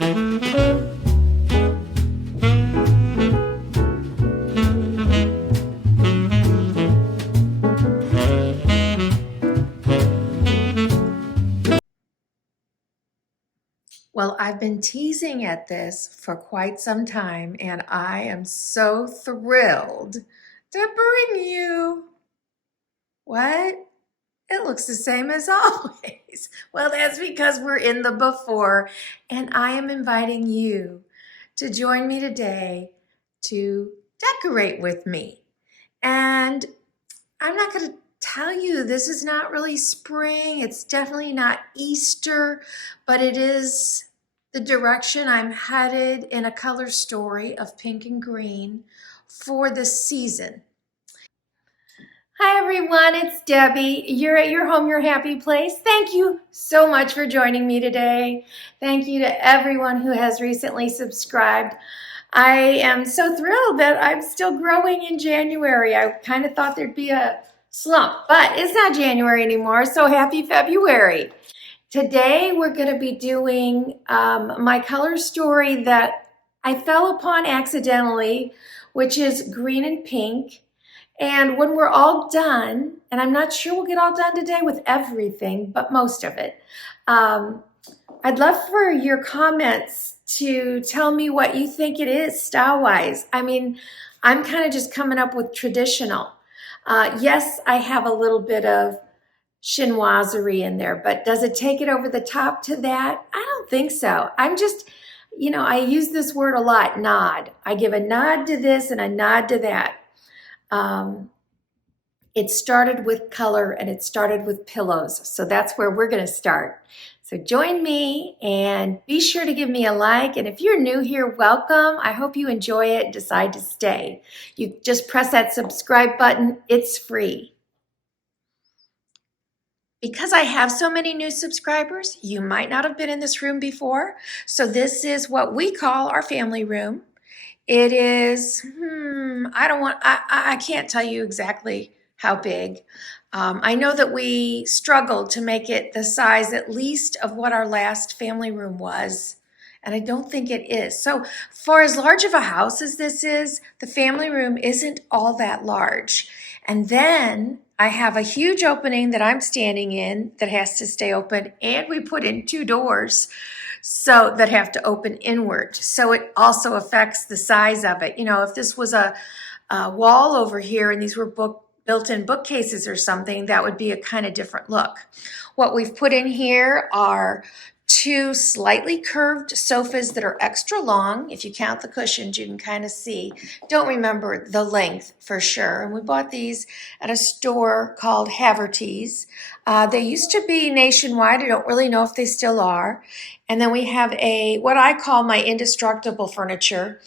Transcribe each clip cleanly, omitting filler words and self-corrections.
Well, I've been teasing at this for quite some time, and I am so thrilled to bring you what? It looks the same as always. Well, that's because we're in the before, and I am inviting you to join me today to decorate with me. And I'm not going to tell you this is not really spring. It's definitely not Easter, but it is the direction I'm headed in a color story of pink and green for this season. Hi everyone, it's Debbie. You're at your home, your happy place. Thank you so much for joining me today. Thank you to everyone who has recently subscribed. I am so thrilled that I'm still growing in January. I kind of thought there'd be a slump, but it's not January anymore, so happy February. Today we're going to be doing my color story that I fell upon accidentally, which is green and pink. And when we're all done, and I'm not sure we'll get all done today with everything, but most of it, I'd love for your comments to tell me what you think it is style-wise. I mean, I'm kind of just coming up with traditional. Yes, I have a little bit of chinoiserie in there, but does it take it over the top to that? I don't think so. I'm just, I use this word a lot, nod. I give a nod to this and a nod to that. It started with color and it started with pillows. So that's where we're going to start. So join me and be sure to give me a like. And if you're new here, welcome. I hope you enjoy it and decide to stay. You just press that subscribe button. It's free. Because I have so many new subscribers, you might not have been in this room before. So this is what we call our family room. It is, I can't tell you exactly how big. I know that we struggled to make it the size at least of what our last family room was, and I don't think it is. So for as large of a house as this is, the family room isn't all that large. And then I have a huge opening that I'm standing in that has to stay open, and we put in 2 doors so that have to open inward. So it also affects the size of it. If this was a wall over here and these were built-in bookcases or something, that would be a kind of different look. What we've put in here are 2 slightly curved sofas that are extra long. If you count the cushions, you can kind of see. Don't remember the length for sure. And we bought these at a store called Haverty's. They used to be nationwide. I don't really know if they still are. And then we have what I call my indestructible furniture.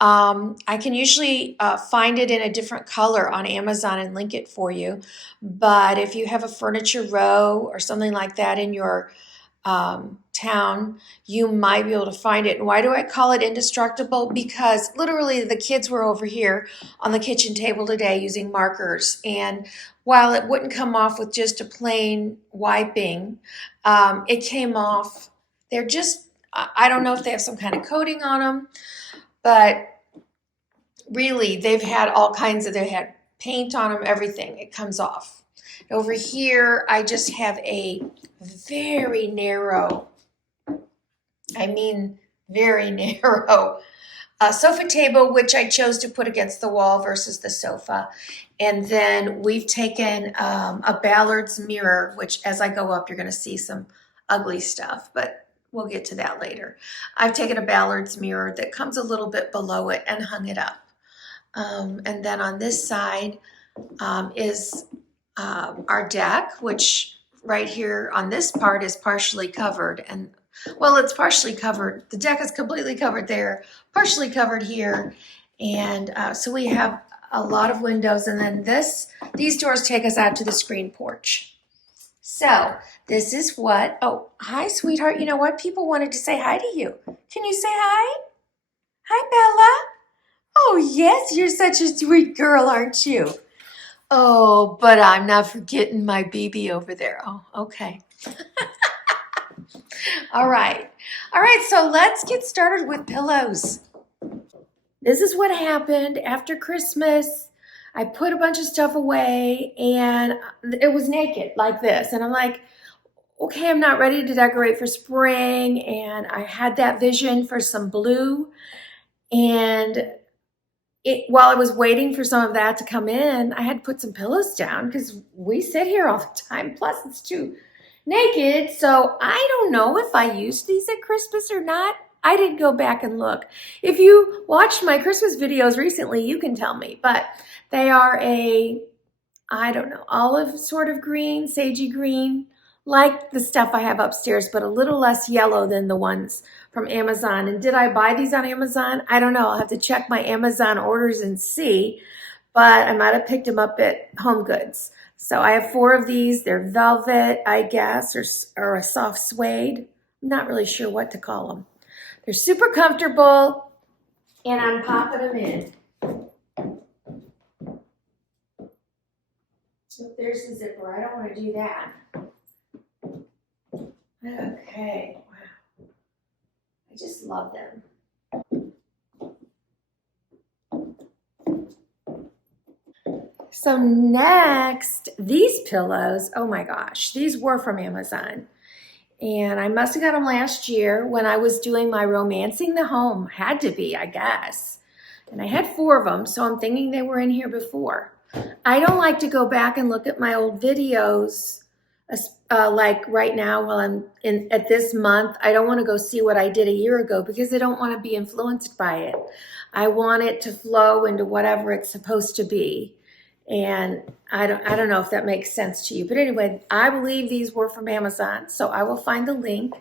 I can usually find it in a different color on Amazon and link it for you. But if you have a furniture row or something like that in your town, you might be able to find it. And why do I call it indestructible? Because literally the kids were over here on the kitchen table today using markers. And while it wouldn't come off with just a plain wiping, it came off. They're just, I don't know if they have some kind of coating on them, but really they've had they had paint on them, everything. It comes off. Over here, I just have a very narrow, very narrow sofa table, which I chose to put against the wall versus the sofa. And then we've taken a Ballards mirror, which as I go up, you're going to see some ugly stuff, but we'll get to that later. I've taken a Ballards mirror that comes a little bit below it and hung it up. And then on this side is our deck, which right here on this part is partially covered. And well, it's partially covered. The deck is completely covered there, partially covered here. And so we have a lot of windows. And then these doors take us out to the screen porch. So this is oh, hi, sweetheart. You know what? People wanted to say hi to you. Can you say hi? Hi, Bella. Oh, yes, you're such a sweet girl, aren't you? Oh, but I'm not forgetting my baby over there. Oh, okay. All right. All right, so let's get started with pillows. This is what happened after Christmas. I put a bunch of stuff away and it was naked like this. And I'm like, okay, I'm not ready to decorate for spring. And I had that vision for some blue. And while I was waiting for some of that to come in, I had to put some pillows down because we sit here all the time. Plus, it's too naked. So I don't know if I used these at Christmas or not. I didn't go back and look. If you watched my Christmas videos recently, you can tell me. But they are I don't know, olive sort of green, sagey green, like the stuff I have upstairs, but a little less yellow than the ones from Amazon. And did I buy these on Amazon? I don't know. I'll have to check my Amazon orders and see, but I might have picked them up at Home Goods. So I have 4 of these. They're velvet, I guess, or a soft suede. I'm not really sure what to call them. They're super comfortable, and I'm popping them in. So there's the zipper. I don't want to do that. Okay, wow. I just love them. So next, these pillows, oh my gosh, these were from Amazon. And I must have got them last year when I was doing my romancing the home. Had to be, I guess. And I had 4 of them, so I'm thinking they were in here before. I don't like to go back and look at my old videos like right now while I'm at this month. I don't want to go see what I did a year ago because I don't want to be influenced by it. I want it to flow into whatever it's supposed to be. And I don't know if that makes sense to you. But anyway, I believe these were from Amazon, so I will find the link.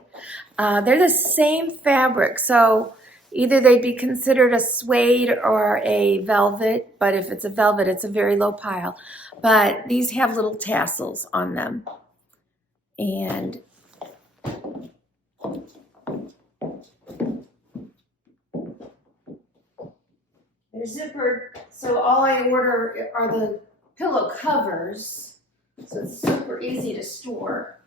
They're the same fabric, so either they'd be considered a suede or a velvet, but if it's a velvet, it's a very low pile. But these have little tassels on them. And they're zippered, so all I order are the pillow covers, so it's super easy to store.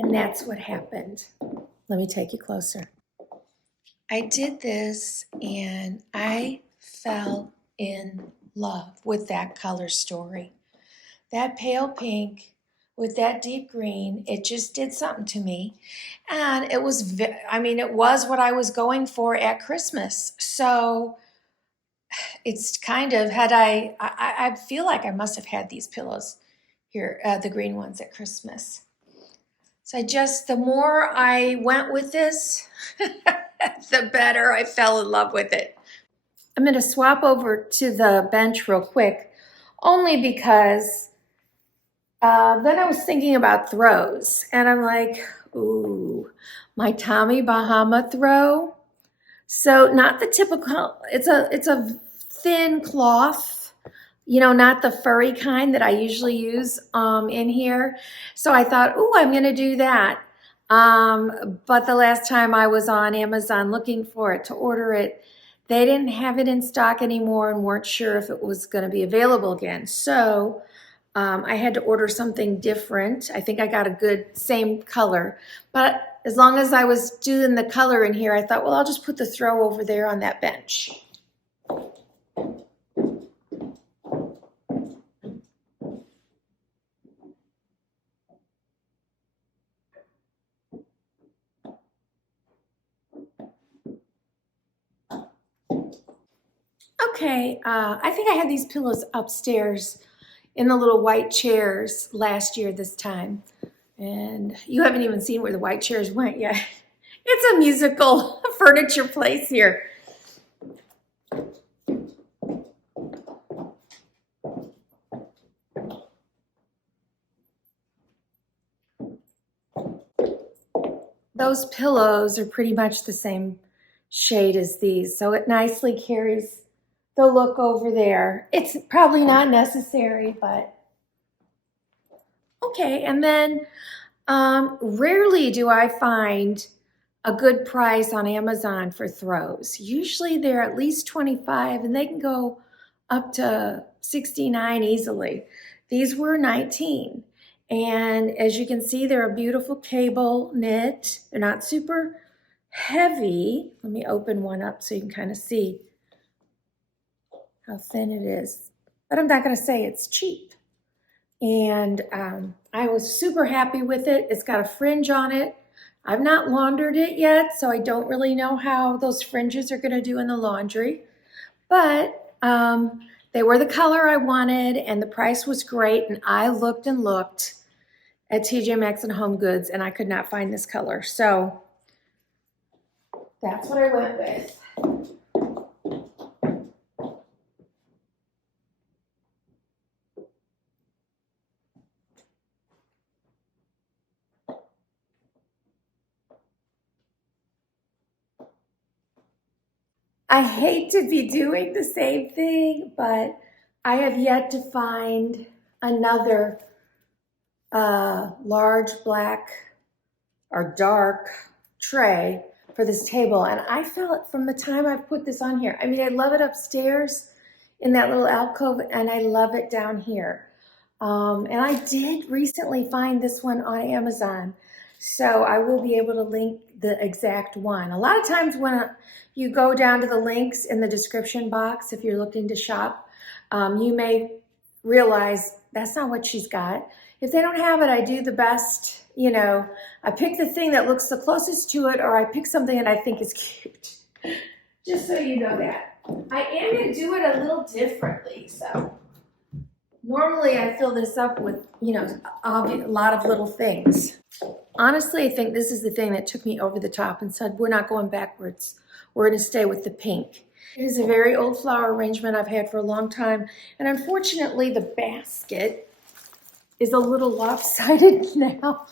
And that's what happened. Let me take you closer. I did this and I fell in love with that color story. That pale pink with that deep green, it just did something to me. And it was, it was what I was going for at Christmas. So it's kind of, I feel like I must have had these pillows here, the green ones at Christmas. So the more I went with this, the better I fell in love with it. I'm going to swap over to the bench real quick, only because then I was thinking about throws, and I'm like, ooh, my Tommy Bahama throw. So not the typical, it's a thin cloth, not the furry kind that I usually use in here. So I thought, ooh, I'm going to do that. But the last time I was on Amazon looking for it to order it, they didn't have it in stock anymore and weren't sure if it was going to be available again. So I had to order something different. I think I got a good same color. But as long as I was doing the color in here, I thought, well, I'll just put the throw over there on that bench. Okay, I think I had these pillows upstairs in the little white chairs last year this time. And you haven't even seen where the white chairs went yet. It's a musical furniture place here. Those pillows are pretty much the same shade as these, so it nicely carries the look over there. It's probably not necessary, but okay. And then rarely do I find a good price on Amazon for throws. Usually they're at least 25 and they can go up to 69 easily. These were 19. And as you can see, they're a beautiful cable knit. They're not super heavy. Let me open one up so you can kind of see how thin it is. But I'm not going to say it's cheap. And I was super happy with it. It's got a fringe on it. I've not laundered it yet, so I don't really know how those fringes are going to do in the laundry. But they were the color I wanted, and the price was great. And I looked and looked at TJ Maxx and Home Goods, and I could not find this color. So that's what I went with. I hate to be doing the same thing, but I have yet to find another large black or dark tray for this table. And I felt from the time I've put this on here, I mean, I love it upstairs in that little alcove, and I love it down here. And I did recently find this one on Amazon, so I will be able to link the exact one. A lot of times when you go down to the links in the description box, if you're looking to shop, you may realize that's not what she's got. If they don't have it, I do the best, you know, I pick the thing that looks the closest to it, or I pick something that I think is cute. Just so you know that. I am going to do it a little differently, so. Normally I fill this up with, you know, a lot of little things. Honestly, I think this is the thing that took me over the top and said, we're not going backwards. We're going to stay with the pink. It is a very old flower arrangement I've had for a long time. And unfortunately, the basket is a little lopsided now.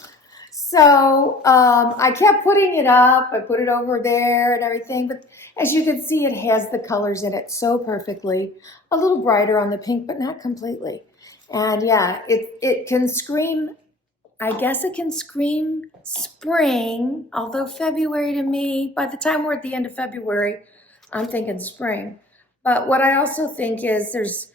So I kept putting it up. I put it over there and everything. But as you can see, it has the colors in it so perfectly. A little brighter on the pink, but not completely. And yeah, it can scream, I guess it can scream spring, although February to me, by the time we're at the end of February, I'm thinking spring. But what I also think is there's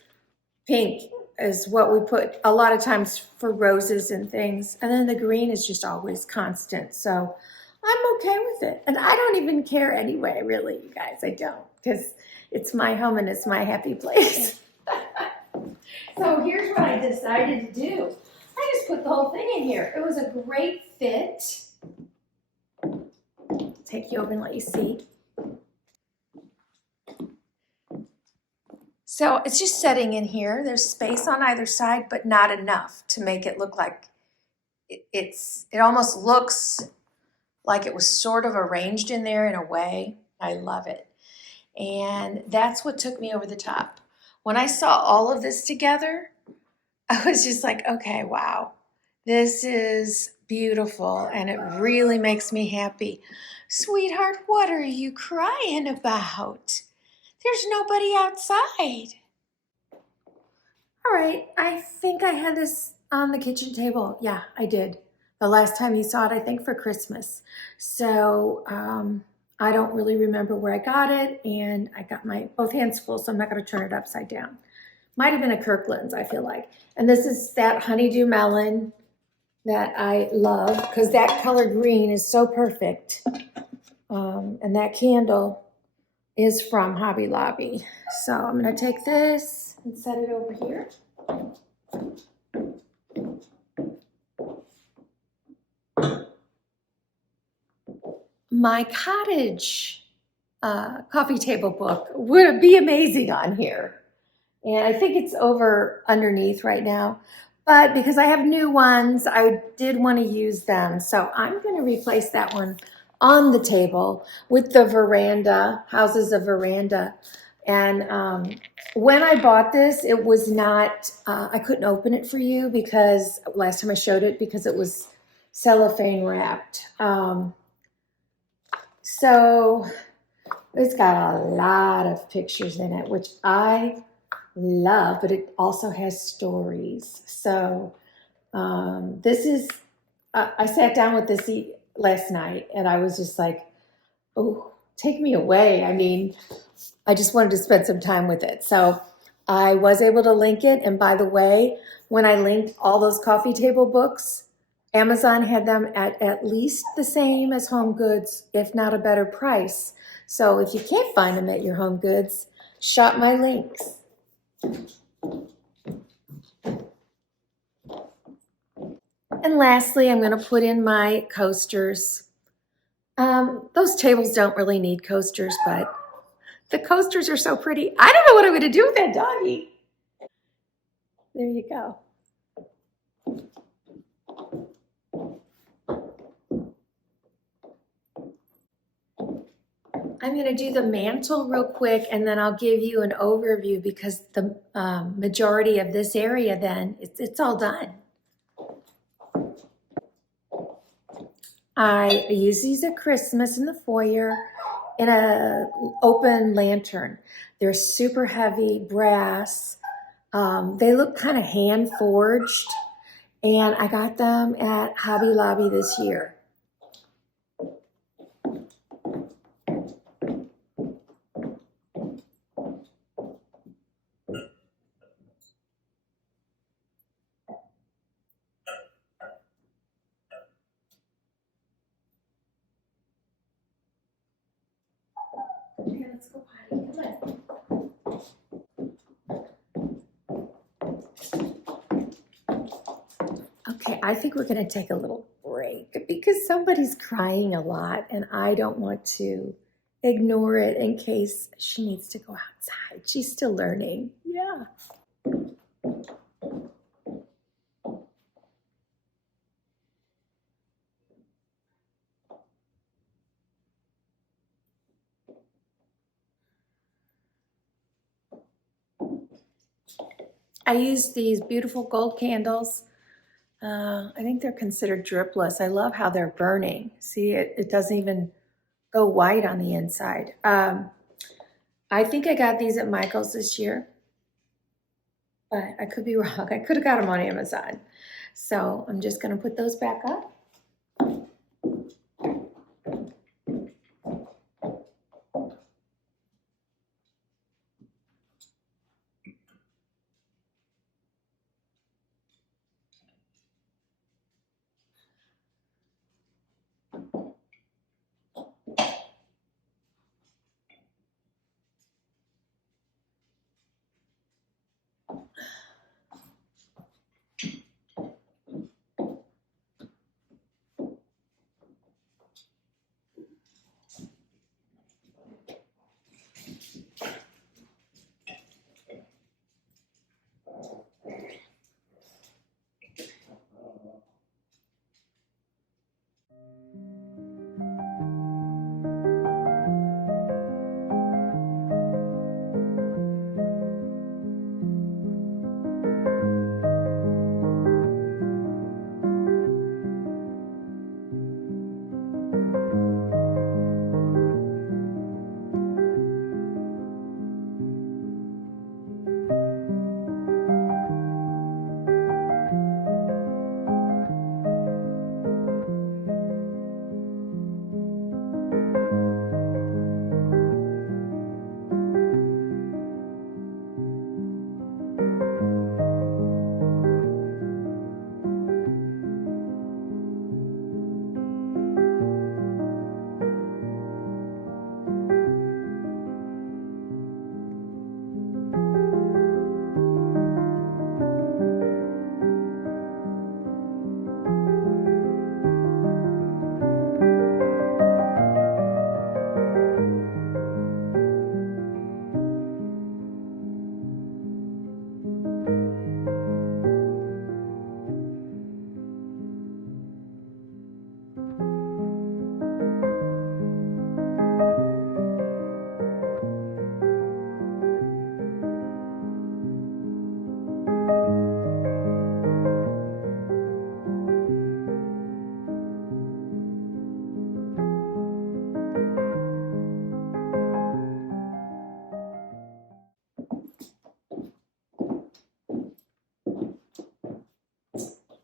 pink is what we put a lot of times for roses and things. And then the green is just always constant. So I'm okay with it. And I don't even care anyway, really, you guys. I don't, because it's my home and it's my happy place. So here's what I decided to do. I just put the whole thing in here. It was a great fit. I'll take you over and let you see. So it's just setting in here. There's space on either side, but not enough to make it look like it almost looks like it was sort of arranged in there in a way. I love it. And that's what took me over the top. When I saw all of this together, I was just like, okay, wow, this is beautiful. And it really makes me happy. Sweetheart, what are you crying about? There's nobody outside. All right, I think I had this on the kitchen table. Yeah, I did. The last time you saw it, I think for Christmas. So I don't really remember where I got it, and I got my both hands full, so I'm not going to turn it upside down. Might have been a Kirkland's, I feel like. And this is that honeydew melon that I love, because that color green is so perfect. And that candle is from Hobby Lobby. So I'm going to take this and set it over here. My cottage coffee table book would be amazing on here. And I think it's over underneath right now. But because I have new ones, I did want to use them. So I'm going to replace that one on the table with the veranda, houses of veranda. And when I bought this, it was not, I couldn't open it for you because last time I showed it because it was cellophane wrapped. So it's got a lot of pictures in it, which I love, but it also has stories. So this is, I sat down with this last night and I was just like, Oh, take me away. I mean, I just wanted to spend some time with it. So I was able to link it. And by the way, when I linked all those coffee table books, Amazon had them at least the same as Home Goods, if not a better price. So if you can't find them at your Home Goods, shop my links. And lastly, I'm going to put in my coasters. Those tables don't really need coasters, but the coasters are so pretty. I don't know what I'm going to do with that doggy. There you go. I'm going to do the mantle real quick, and then I'll give you an overview because the majority of this area then, it's all done. I use these at Christmas in the foyer in a open lantern. They're super heavy brass. They look kind of hand forged, and I got them at Hobby Lobby this year. Okay, let's go potty. Come on. Okay, I think we're going to take a little break because somebody's crying a lot and I don't want to ignore it in case she needs to go outside. She's still learning. Yeah. I use these beautiful gold candles. I think they're considered dripless. I love how they're burning. See, it doesn't even go white on the inside. I think I got these at Michael's this year, but I could be wrong. I could have got them on Amazon. So I'm just going to put those back up.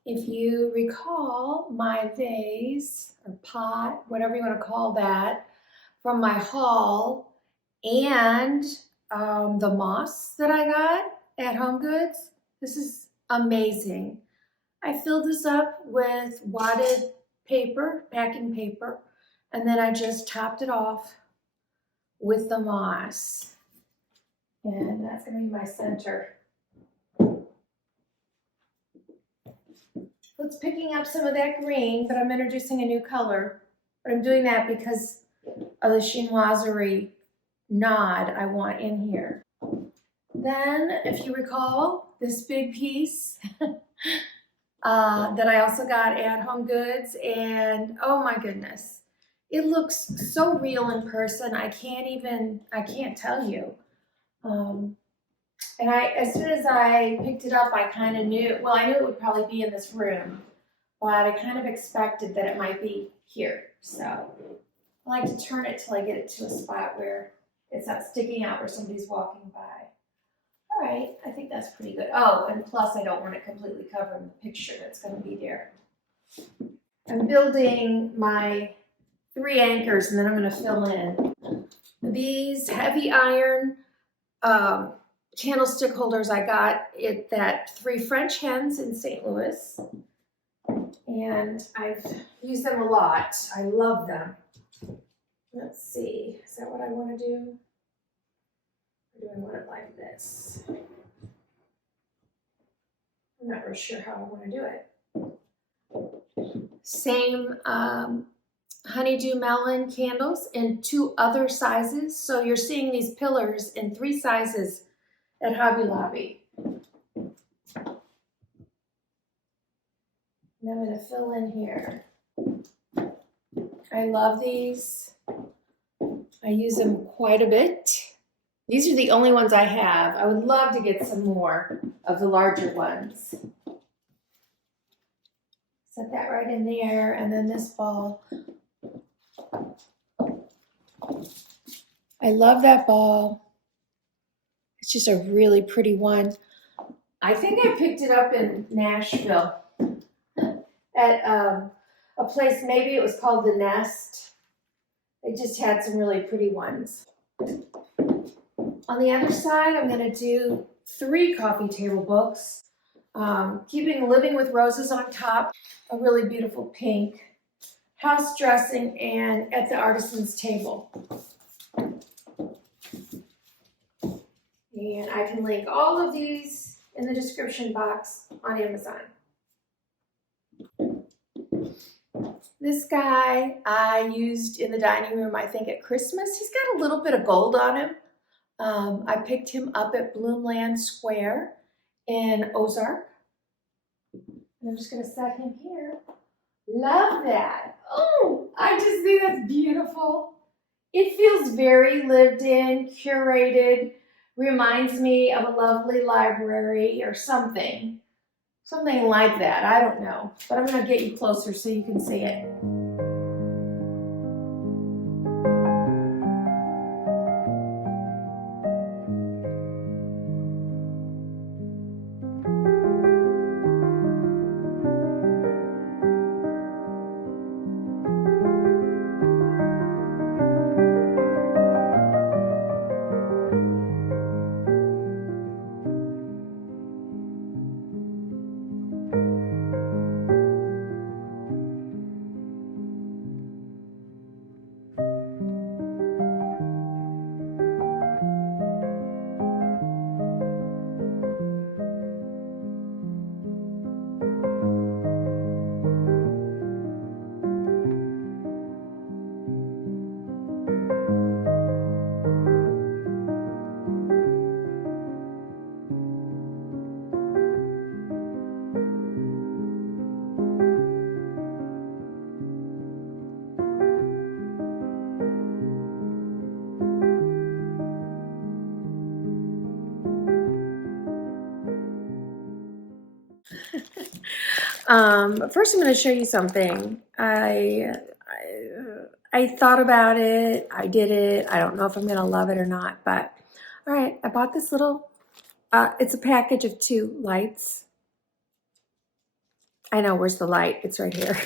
If you recall, my vase or pot, whatever you want to call that, from my haul and the moss that I got at Home Goods. This is amazing. I filled this up with wadded paper, packing paper, and then I just topped it off with the moss. And that's gonna be my center. It's picking up some of that green, but I'm introducing a new color. But I'm doing that because of the chinoiserie nod I want in here. Then, if you recall, this big piece that I also got at Home Goods, and oh my goodness, it looks so real in person. I can't tell you. And as soon as I picked it up, I kind of knew, well, I knew it would probably be in this room, but I kind of expected that it might be here. So I like to turn it till I get it to a spot where it's not sticking out where somebody's walking by. All right, I think that's pretty good. Oh, and plus I don't want it completely covering the picture that's going to be there. I'm building my 3 anchors, and then I'm going to fill in. These heavy iron candlestick holders I got at that 3 French Hens in St. Louis, and I've used them a lot. I love them. Let's see, is that what I want to do? Or do I want it like this? I'm not really sure how I want to do it. Same honeydew melon candles in 2 other sizes. So you're seeing these pillars in 3 sizes at Hobby Lobby. And I'm going to fill in here. I love these. I use them quite a bit. These are the only ones I have. I would love to get some more of the larger ones. Set that right in there, and then this ball. I love that ball. It's just a really pretty one. I think I picked it up in Nashville at a place, maybe it was called The Nest. They just had some really pretty ones. On the other side, I'm going to do 3 coffee table books. Keeping Living with Roses on top, a really beautiful pink, house dressing, and At the Artisan's Table. And I can link all of these in the description box on Amazon. This guy I used in the dining room, I think at Christmas. He's got a little bit of gold on him. I picked him up at Bloomland Square in Ozark. And I'm just going to set him here. Love that. Oh, I just think that's beautiful. It feels very lived in, curated, reminds me of a lovely library or something. Something like that. I don't know. But I'm going to get you closer so you can see it. First I'm going to show you something. I thought about it. I did it. I don't know if I'm going to love it or not, but all right. I bought this little, it's a package of 2 lights. I know, where's the light? It's right here.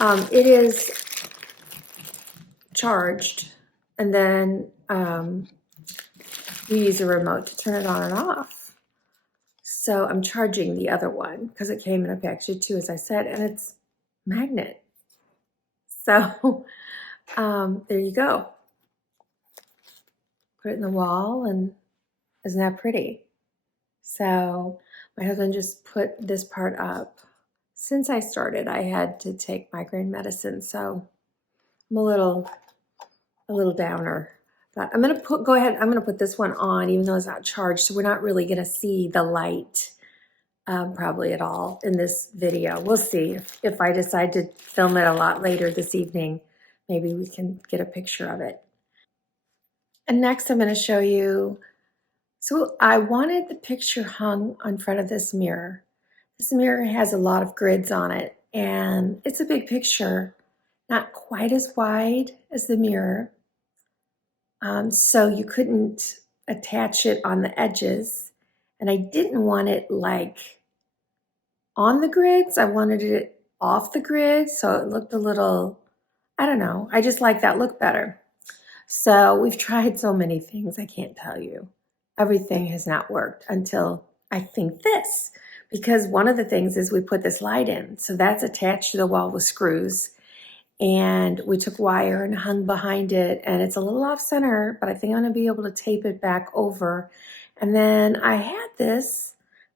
It is charged, and then you use a remote to turn it on and off. So I'm charging the other one because it came in a package too, as I said, and it's magnet. So there you go. Put it in the wall, and isn't that pretty? So my husband just put this part up. Since I started, I had to take migraine medicine, so I'm a little downer. But I'm gonna put this one on, even though it's not charged, so we're not really gonna see the light probably at all in this video. We'll see if I decide to film it a lot later this evening. Maybe we can get a picture of it. And next I'm gonna show you, so I wanted the picture hung on front of this mirror. This mirror has a lot of grids on it, and it's a big picture, not quite as wide as the mirror. So you couldn't attach it on the edges, and I didn't want it like on the grids. I wanted it off the grid, so it looked a little, I don't know, I just like that look better. So we've tried so many things, I can't tell you. Everything has not worked until I think this, because one of the things is we put this light in, so that's attached to the wall with screws. And we took wire and hung behind it, and it's a little off center, but I think I'm gonna be able to tape it back over. And then I had this,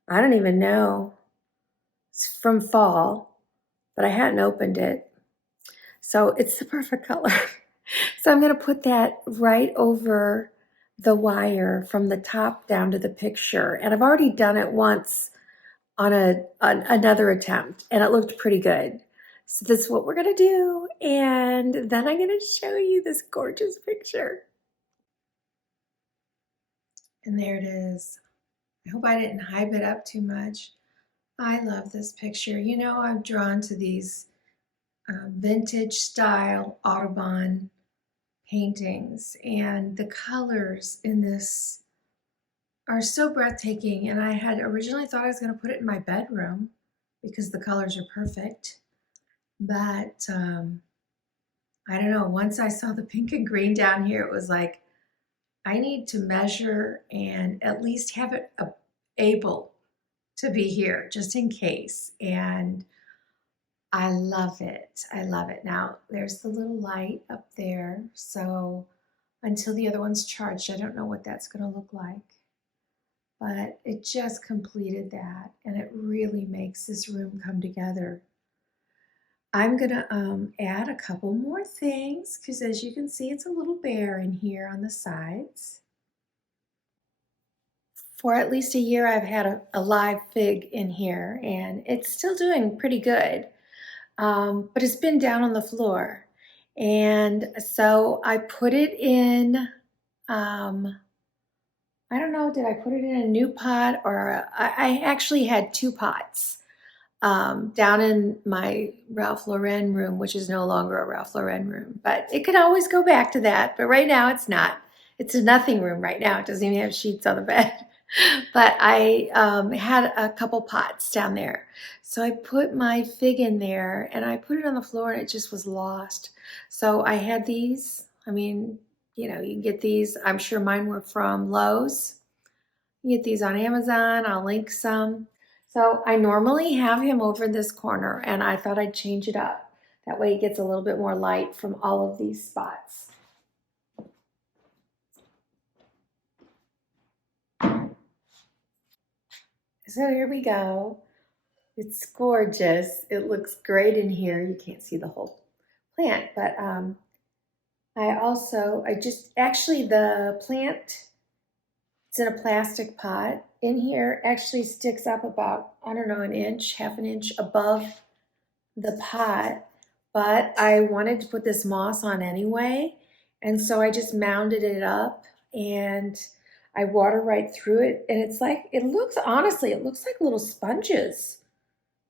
I don't even know, it's from fall, but I hadn't opened it. So it's the perfect color. So I'm gonna put that right over the wire from the top down to the picture. And I've already done it once on another attempt, and it looked pretty good. So this is what we're gonna do, and then I'm gonna show you this gorgeous picture. And there it is. I hope I didn't hype it up too much. I love this picture. You know, I'm drawn to these vintage style Audubon paintings, and the colors in this are so breathtaking. And I had originally thought I was gonna put it in my bedroom because the colors are perfect. But I don't know, once I saw the pink and green down here, it was like, I need to measure and at least have it able to be here just in case. And I love it. I love it. Now, there's the little light up there. So until the other one's charged, I don't know what that's going to look like. But it just completed that, and it really makes this room come together. I'm gonna add a couple more things because, as you can see, it's a little bare in here on the sides. For at least a year, I've had a live fig in here, and it's still doing pretty good, but it's been down on the floor. And so I put it in, I don't know, did I put it in a new pot, or I actually had two pots. Down in my Ralph Lauren room, which is no longer a Ralph Lauren room, but it could always go back to that. But right now it's not. It's a nothing room right now. It doesn't even have sheets on the bed. But I had a couple pots down there. So I put my fig in there, and I put it on the floor, and it just was lost. So I had these. I mean, you know, you can get these. I'm sure mine were from Lowe's. You get these on Amazon. I'll link some. So I normally have him over in this corner, and I thought I'd change it up. That way it gets a little bit more light from all of these spots. So here we go. It's gorgeous. It looks great in here. You can't see the whole plant, but actually the plant, it's in a plastic pot. In here actually sticks up about, I don't know, an inch, half an inch above the pot, but I wanted to put this moss on anyway, and so I just mounded it up, and I water right through it, and it's like, honestly, it looks like little sponges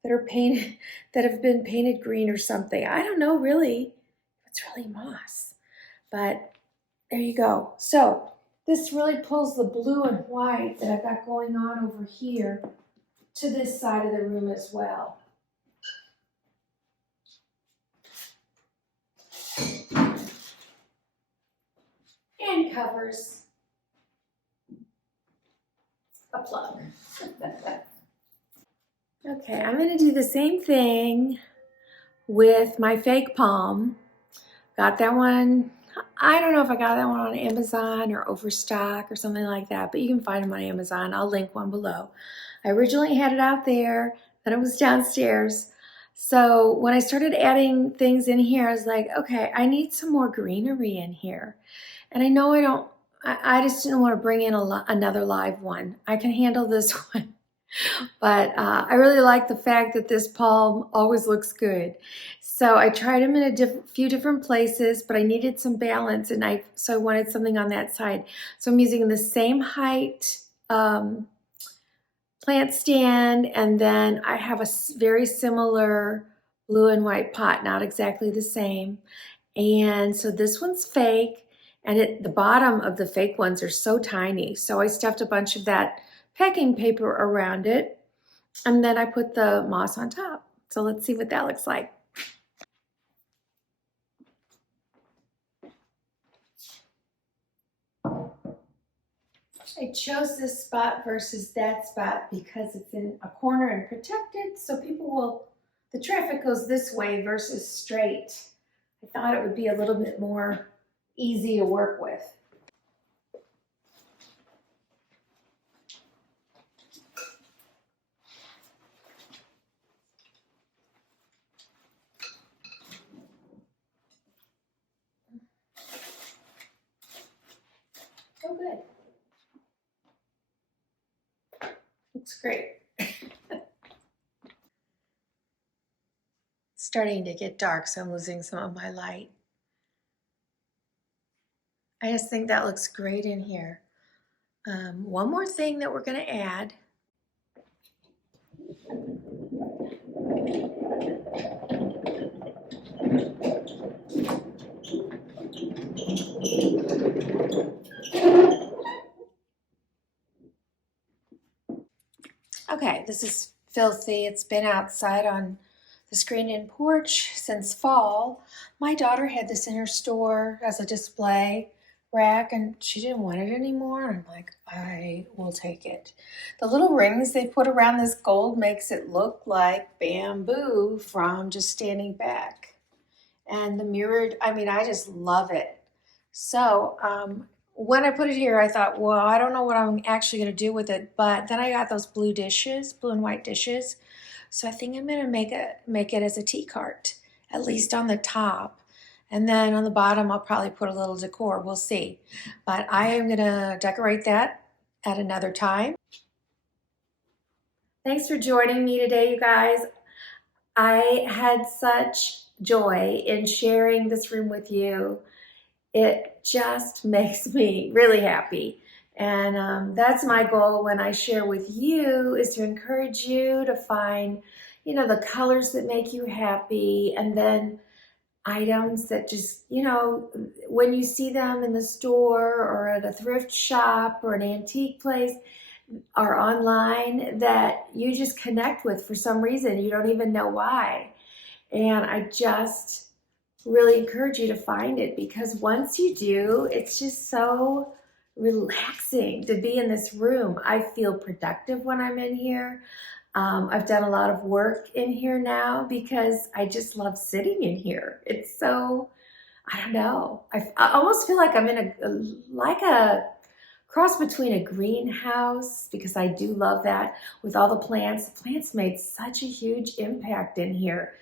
that are painted, that have been painted green or something. I don't know really, it's really moss, but there you go. So this really pulls the blue and white that I've got going on over here to this side of the room as well. and covers a plug. Okay, I'm going to do the same thing with my fake palm. Got that one. I don't know if I got that one on Amazon or Overstock or something like that, but you can find them on Amazon. I'll link one below. I originally had it out there, then it was downstairs. So when I started adding things in here, I was like, okay, I need some more greenery in here. And I know I just didn't want to bring in another live one. I can handle this one. But I really like the fact that this palm always looks good. So I tried them in a few different places, but I needed some balance, and so I wanted something on that side. So I'm using the same height plant stand, and then I have a very similar blue and white pot, not exactly the same. And so this one's fake, and the bottom of the fake ones are so tiny. So I stuffed a bunch of that packing paper around it, and then I put the moss on top. So let's see what that looks like. I chose this spot versus that spot because it's in a corner and protected, so the traffic goes this way versus straight. I thought it would be a little bit more easy to work with. Oh, good. Looks great. It's starting to get dark, so I'm losing some of my light. I just think that looks great in here. One more thing that we're going to add. Okay, this is filthy. It's been outside on the screened-in porch since fall. My daughter had this in her store as a display rack, and she didn't want it anymore. I'm like, I will take it. The little rings they put around this gold makes it look like bamboo from just standing back. And the mirrored, I mean, I just love it. So when I put it here, I thought, well, I don't know what I'm actually going to do with it. But then I got those blue and white dishes. So I think I'm going to make it as a tea cart, at least on the top. And then on the bottom, I'll probably put a little decor. We'll see. But I am going to decorate that at another time. Thanks for joining me today, you guys. I had such joy in sharing this room with you. It just makes me really happy. And that's my goal when I share with you, is to encourage you to find, the colors that make you happy, and then items that just, when you see them in the store or at a thrift shop or an antique place or online, that you just connect with for some reason. You don't even know why. And I just really encourage you to find it, because once you do, it's just so relaxing to be in this room. I feel productive when I'm in here. I've done a lot of work in here now because I just love sitting in here. It's so, I don't know. I almost feel like I'm in a cross between a greenhouse, because I do love that with all the plants. The plants made such a huge impact in here.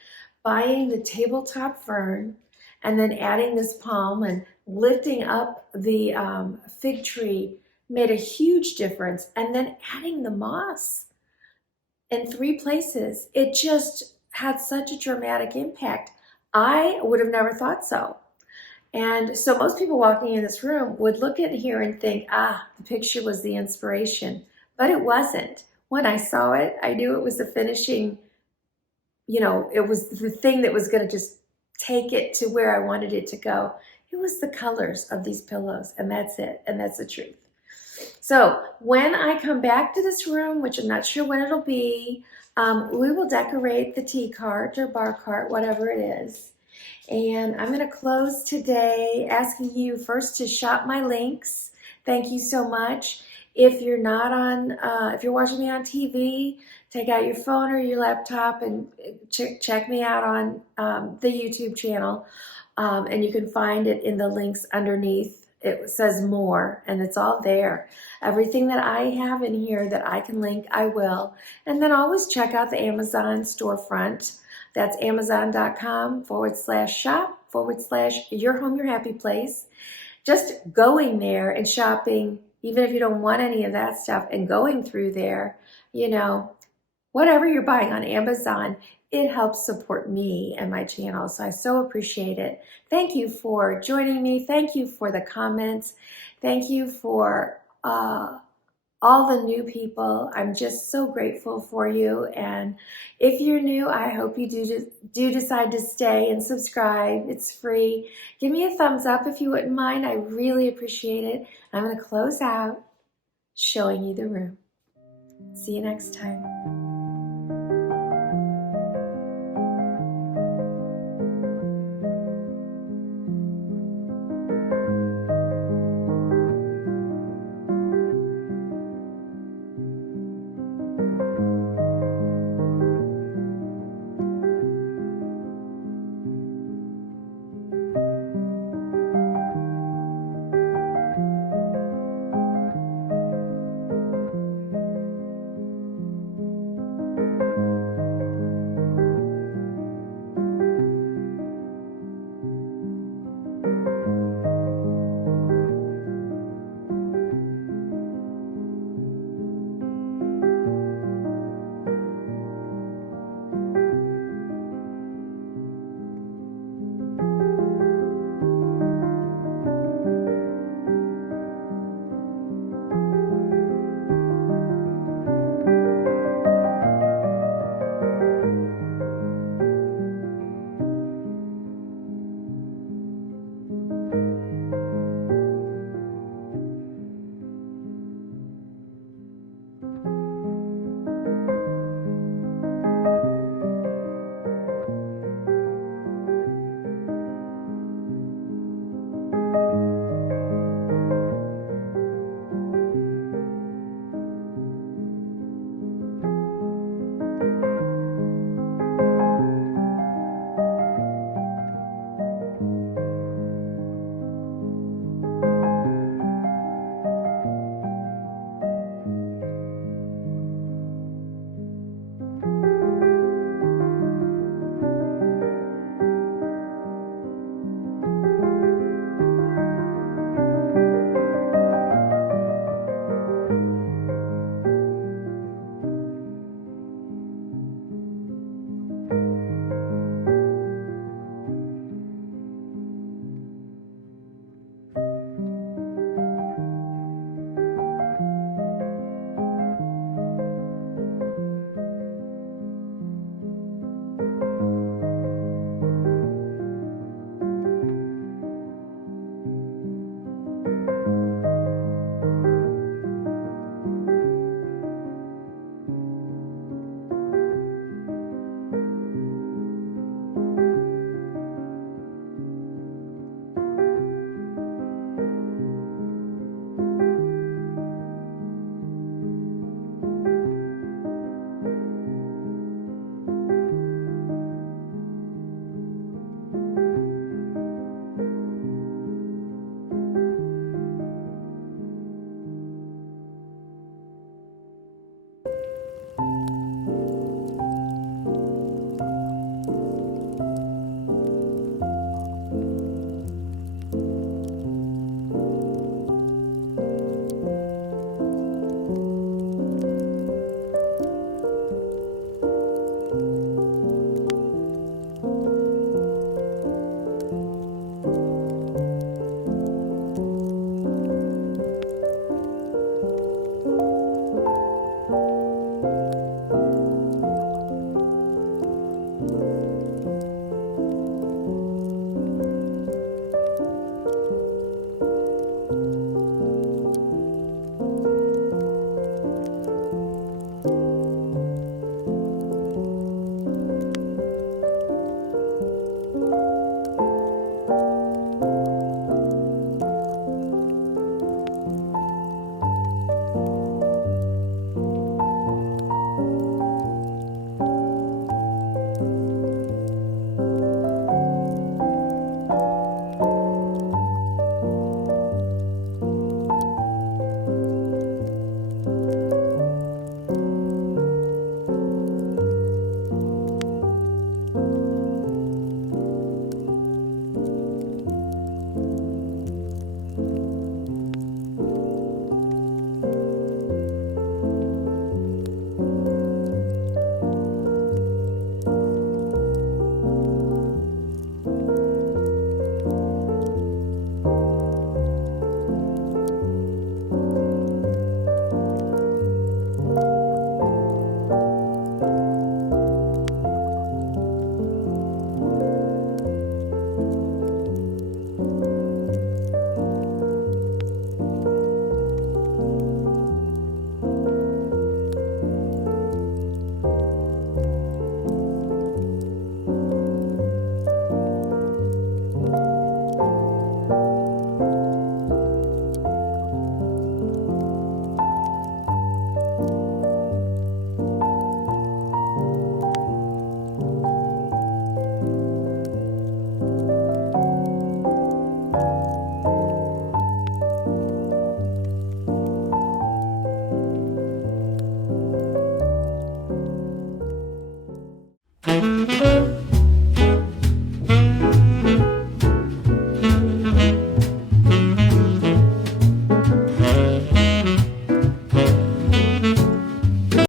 Buying the tabletop fern and then adding this palm and lifting up the fig tree made a huge difference. And then adding the moss in 3 places, it just had such a dramatic impact. I would have never thought so. And so most people walking in this room would look at here and think, the picture was the inspiration, but it wasn't. When I saw it, I knew it was the finishing, it was the thing that was going to just take it to where I wanted it to go. It was the colors of these pillows, and that's it, and that's the truth. So when I come back to this room, which I'm not sure when it'll be, we will decorate the tea cart or bar cart, whatever it is. And I'm going to close today asking you first to shop my links. Thank you so much. If you're not on, if you're watching me on TV, take out your phone or your laptop and check me out on the YouTube channel. And you can find it in the links underneath. It says more, and it's all there. Everything that I have in here that I can link, I will. And then always check out the Amazon storefront. That's amazon.com/shop/your home, your happy place. Just going there and shopping, even if you don't want any of that stuff, and going through there, you know, whatever you're buying on Amazon, it helps support me and my channel. So I so appreciate it. Thank you for joining me. Thank you for the comments. Thank you for all the new people. I'm just so grateful for you. And if you're new, I hope you do decide to stay and subscribe. It's free. Give me a thumbs up if you wouldn't mind. I really appreciate it. I'm going to close out showing you the room. See you next time.